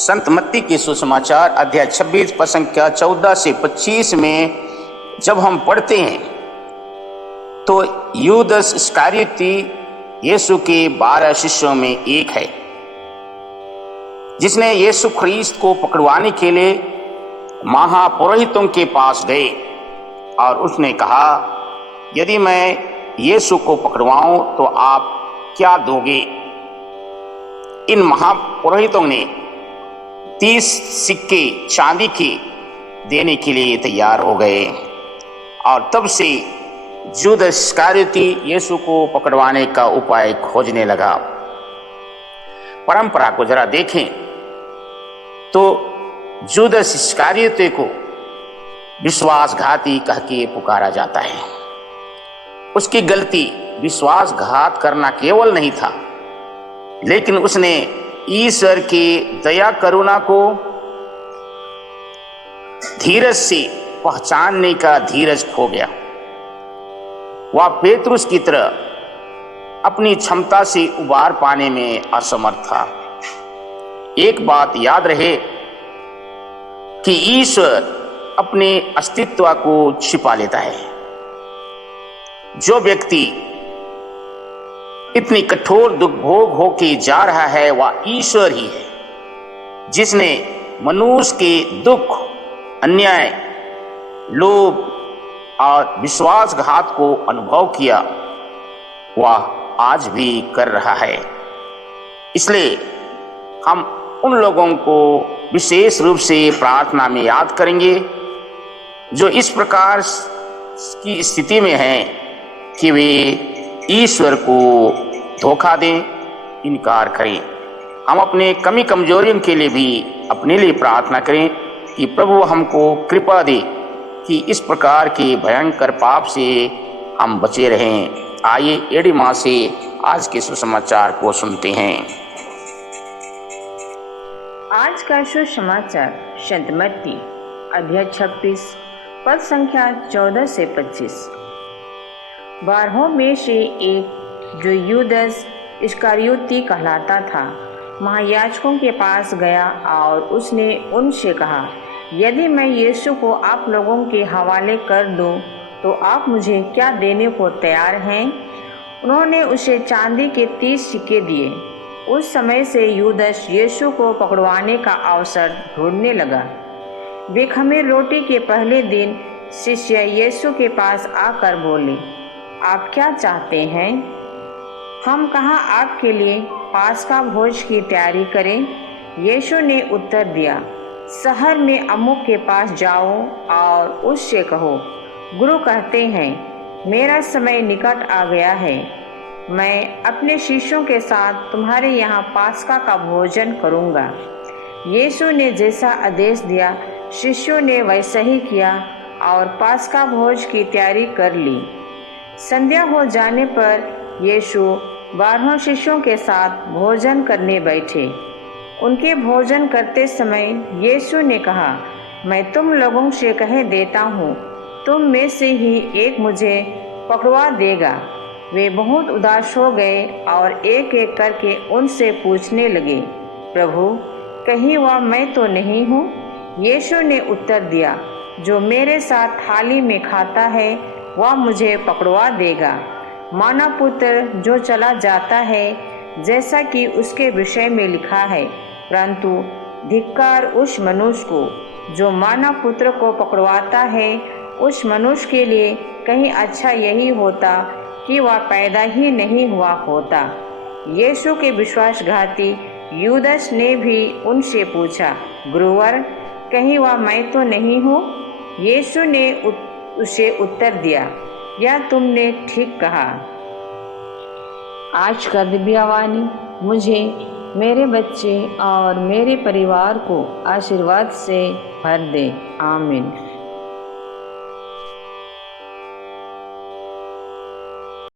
संत मत्ती के सुसमाचार अध्याय 26 पद संख्या 14 से 25 में जब हम पढ़ते हैं तो यूदस इस्करियोती यीशु के 12 शिष्यों में एक है, जिसने यीशु ख्रीस्त को पकड़वाने के लिए महापुरोहितों के पास गए और उसने कहा, यदि मैं यीशु को पकड़वाऊं तो आप क्या दोगे? इन महापुरोहितों ने 30 सिक्के चांदी के देने के लिए तैयार हो गए और तब से यूदस इस्करियोती यीशु को पकड़वाने का उपाय खोजने लगा। परंपरा को जरा देखें तो यूदस इस्करियोती को विश्वासघाती कह के पुकारा जाता है। उसकी गलती विश्वासघात करना केवल नहीं था, लेकिन उसने ईश्वर की दया करुणा को धीरज से पहचानने का धीरज खो गया। वह पेतरुस की तरह अपनी क्षमता से उबार पाने में असमर्थ था। एक बात याद रहे कि ईश्वर अपने अस्तित्व को छिपा लेता है। जो व्यक्ति इतनी कठोर दुर्भोग होके जा रहा है वह ईश्वर ही है, जिसने मनुष्य के दुख, अन्याय, लोभ और विश्वासघात को अनुभव किया, वह आज भी कर रहा है। इसलिए हम उन लोगों को विशेष रूप से प्रार्थना में याद करेंगे जो इस प्रकार की स्थिति में हैं कि वे ईश्वर को धोखा दें, इनकार करें। हम अपने कमी कमजोरियों के लिए भी अपने लिए प्रार्थना करें कि प्रभु हमको कृपा दे कि इस प्रकार के भयंकर पाप से हम बचे रहें। आइए एडी माँ से आज के सुसमाचार को सुनते हैं। आज का सुसमाचार संत मत्ती अध्याय 26 पद संख्या 14 से 25। 12 में से एक जो यूदस इस्करियोती कहलाता था महायाजकों के पास गया और उसने उनसे कहा, यदि मैं यीशु को आप लोगों के हवाले कर दूं तो आप मुझे क्या देने को तैयार हैं? उन्होंने उसे चांदी के 30 सिक्के दिए। उस समय से यूदस यीशु को पकड़वाने का अवसर ढूंढने लगा। बेखमीर रोटी के पहले दिन शिष्य यीशु के पास आकर बोले, आप क्या चाहते हैं? हम कहाँ आपके लिए पास्का भोज की तैयारी करें? यीशु ने उत्तर दिया, शहर में अमुक के पास जाओ और उससे कहो, गुरु कहते हैं, मेरा समय निकट आ गया है। मैं अपने शिष्यों के साथ तुम्हारे यहाँ पास्का का भोजन करूँगा। यीशु ने जैसा आदेश दिया शिष्यों ने वैसा ही किया और पास्का भोज की तैयारी कर ली। संध्या हो जाने पर यीशु 12 शिष्यों के साथ भोजन करने बैठे। उनके भोजन करते समय यीशु ने कहा, मैं तुम लोगों से कह देता हूँ, तुम में से ही एक मुझे पकड़वा देगा। वे बहुत उदास हो गए और एक एक करके उनसे पूछने लगे, प्रभु, कहीं वह मैं तो नहीं हूँ? यीशु ने उत्तर दिया, जो मेरे साथ थाली में खाता है वह मुझे पकड़वा देगा। मानव पुत्र जो चला जाता है जैसा कि उसके विषय में लिखा है, परंतु धिक्कार उस मनुष्य को जो मानव पुत्र को पकड़वाता है। उस मनुष्य के लिए कहीं अच्छा यही होता कि वह पैदा ही नहीं हुआ होता। यीशु के विश्वासघाती यूदस ने भी उनसे पूछा, गुरुवर, कहीं वह मैं तो नहीं हूँ? यीशु ने उसे उत्तर दिया, यह तुमने ठीक कहा। आज का दिव्यवाणी मुझे, मेरे बच्चे और मेरे परिवार को आशीर्वाद से भर दे। आमीन।